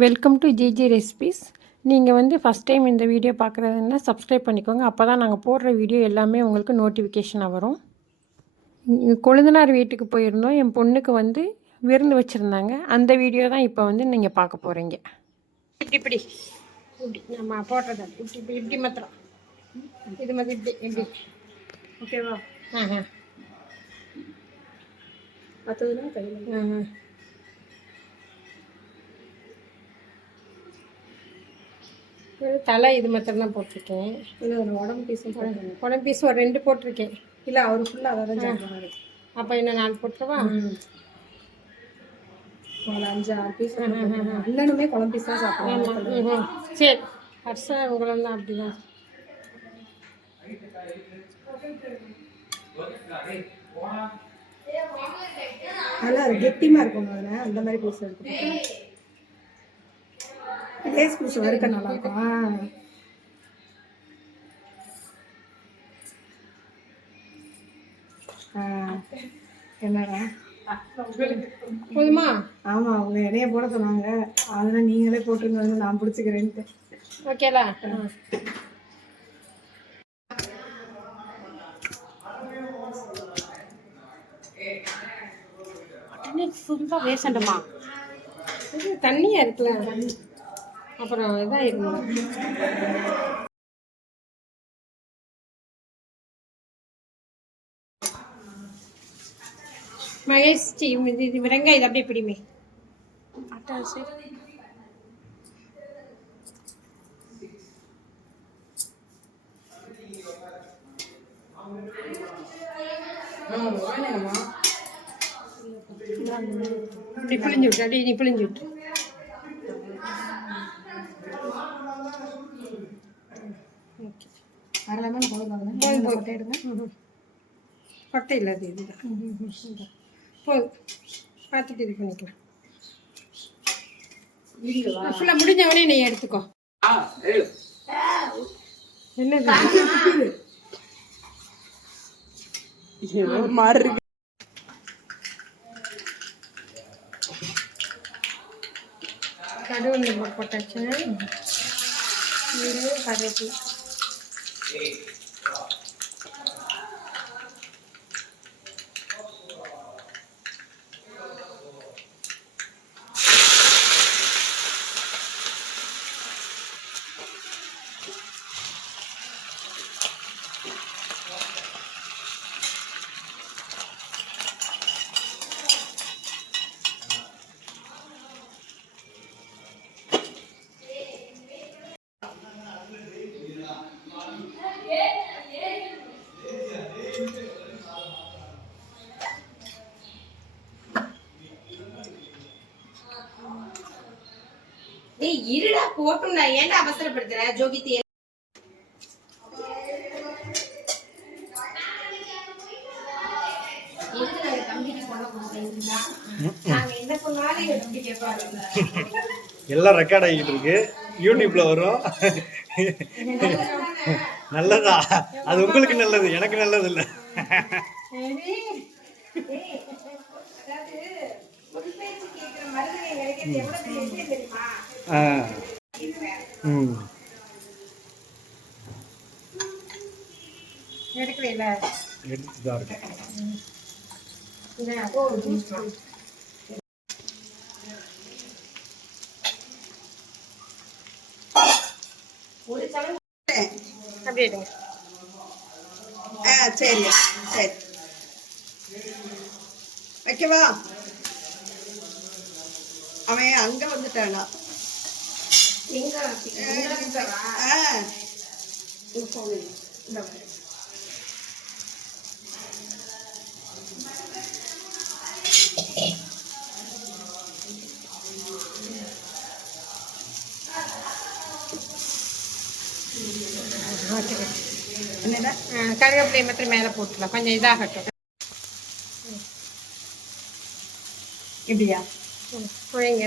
Welcome to GG recipes நீங்கள் வந்து first time இந்த வீடியோ பார்க்குறதுன்னா சப்ஸ்கிரைப் பண்ணிக்கோங்க. அப்போ தான் நாங்கள் போடுற வீடியோ எல்லாமே உங்களுக்கு நோட்டிஃபிகேஷனாக வரும். கொழுந்தனார் வீட்டுக்கு போயிருந்தோம். என் பொண்ணுக்கு வந்து விருந்து வச்சுருந்தாங்க. அந்த வீடியோ தான் இப்போ வந்து நீங்கள் பார்க்க போகிறீங்க இப்படி இப்படி. இப்படி. நம்ம போடுறது இப்படி இப்படி இப்படி மாத்திரம். இது மாதிரி இப்படி இப்படி. ஓகேவா ஆ ஆ மற்றதுனா கையில் ஆ ஆ தலை இது மாத்திரம் தான் போட்டிருக்கேன். இல்லை ஒரு உடம்பு பீஸும் போடணும் குழம்பு பீஸ் ஒரு ரெண்டு போட்டிருக்கேன். இல்லை அவர் ஃபுல்லாக அதை தான் சாப்பிடுவாரு அப்போ என்ன நாலு போட்டுருவா ஒரு அஞ்சு ஆறு பீஸ் அண்ணனுமே குழம்பு பீஸ் தான் சாப்பிடுவாங்க ம்ஹும். சரி. ஹர்ஷா உங்களும் தான் அப்படிதான் நல்லா அது கெட்டிமாக இருக்கும் அதில் அந்த மாதிரி பீஸ் எடுத்துக்கோங்க லேஸ் பீஸ் வறுக்க நல்லா இருக்கும். என்னடா? போதுமா? ஆமாம் அவங்க இடையே போட சொன்னாங்க. அதெல்லாம் நீங்களே போட்டுருங்க நான் பிடிச்சிக்கிறேன்ட்டு. ஓகேலா ஃபுல்லாக வேசண்டமா இது தண்ணியா இருக்குல்ல? அப்புறம் இதாயிருக்கும் மகேஷ் இது இது வெங்காயம் இது அப்படியே பிடிமே இப்படி பிழிஞ்சு விட்டு அப்படியே நீ பிழிஞ்சு விட்டு. அரை லெமன் போதும் போதும், போதும். கொட்டை எடுங்க. ம்ஹும். கொட்டை இல்லாத இதுதான். போதும். பார்த்துட்டு இது பண்ணிக்கலாம். ஃபுல்லாக முடிஞ்ச உடனே நீ எடுத்துக்கோ. என்னது? மாறு கடுகு போட்டாச்சு. கருவேப்பிலை Eight. என்ன சொன்னாலும் எங்க தம்பி கேட்பாரு. எல்லாம் ரெக்கார்ட் ஆகிட்டு இருக்கு. யூடியூப்ல வரும். நல்லதா? அது உங்களுக்கு நல்லது எனக்கு நல்லது இல்லை ம். எடுக்கலையில? எடுத்து தான் இருக்கேன் அப்படியே எடுங்க ஆ சரி சரி. வைக்கவா? அவன் அங்க வந்துட்டானா எங்க எங்க இருக்கவா? ஆ இங்க போங்க. இந்த வா. ஓகே என்னடா கருவேப்பிலையை மாத்திரம் மேலே போட்டுக்கலாம் கொஞ்சம் இதாகட்டும் இப்படியா ம், இங்க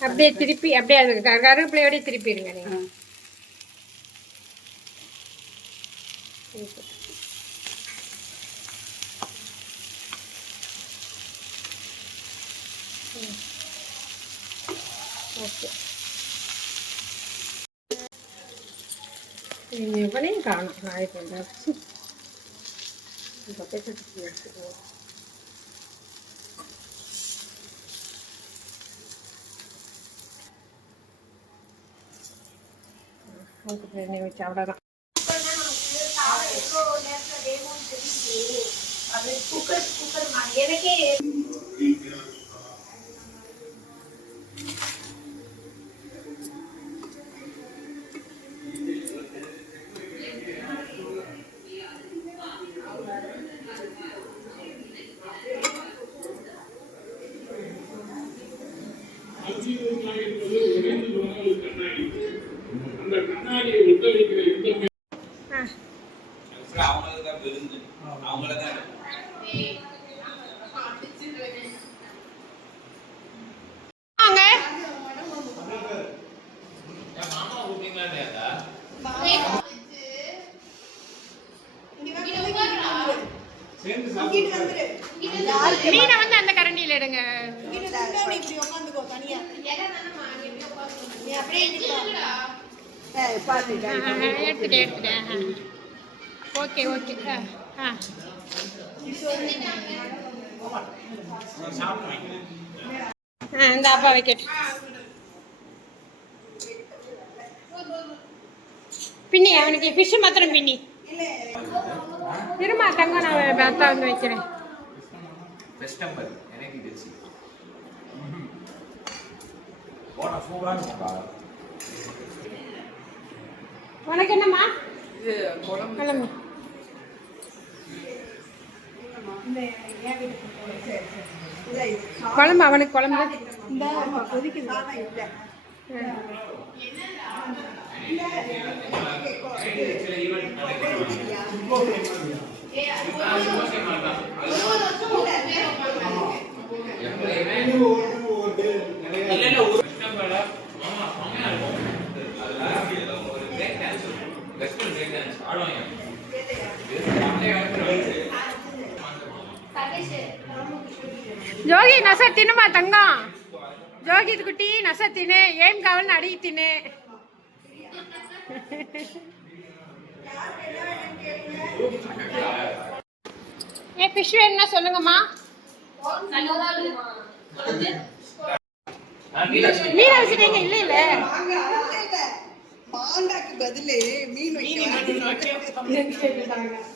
அப்படியே திருப்பி அப்படியே அது கருவேப்பிலையோடய திருப்பிடுங்க நீங்கள். ஓகே எவனையும் காணும். நாளைக்கு வந்தாச்சு அது குக்கர் குக்கர் எனக்கே அவங்கள தான் மீனை வந்து அந்த கரண்டியில் எடுங்க. எடுத்துட்டேன் எடுத்துட்டேன் ஓகே ஓகே இந்த அப்பா வைக்கட்டும் பின்னி அவனுக்கு ஃபிஷ் மாத்திரம் பின்னி. இருமா தங்கம் நான் பத்தா வந்து வைக்கிறேன். உனக்கு என்னம்மா? கிளம்பு இல்ல, இது குழம்பு அவனுக்கு குழம்பு இந்த ஜோகி நச தின்னுமா தங்கம்? ஜோகி குட்டி நச தின்னு. ஏன் காவல்னு அடி தின்னு. ஏ ஃபிஷ் வேணும்னா சொல்லுங்கம்மா? மீன் வச்சுட்டீங்க இல்லை இல்லை. மாங்காய்க்கு பதிலு மீன் வைக்கலாம்.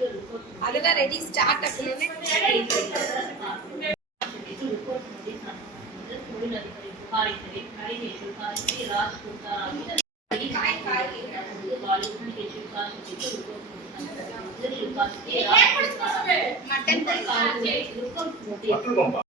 ಅದೆಲ್ಲ ರೆಡಿ ಸ್ಟಾರ್ಟ್ ಆಗ್ತದೆ ಮಟನ್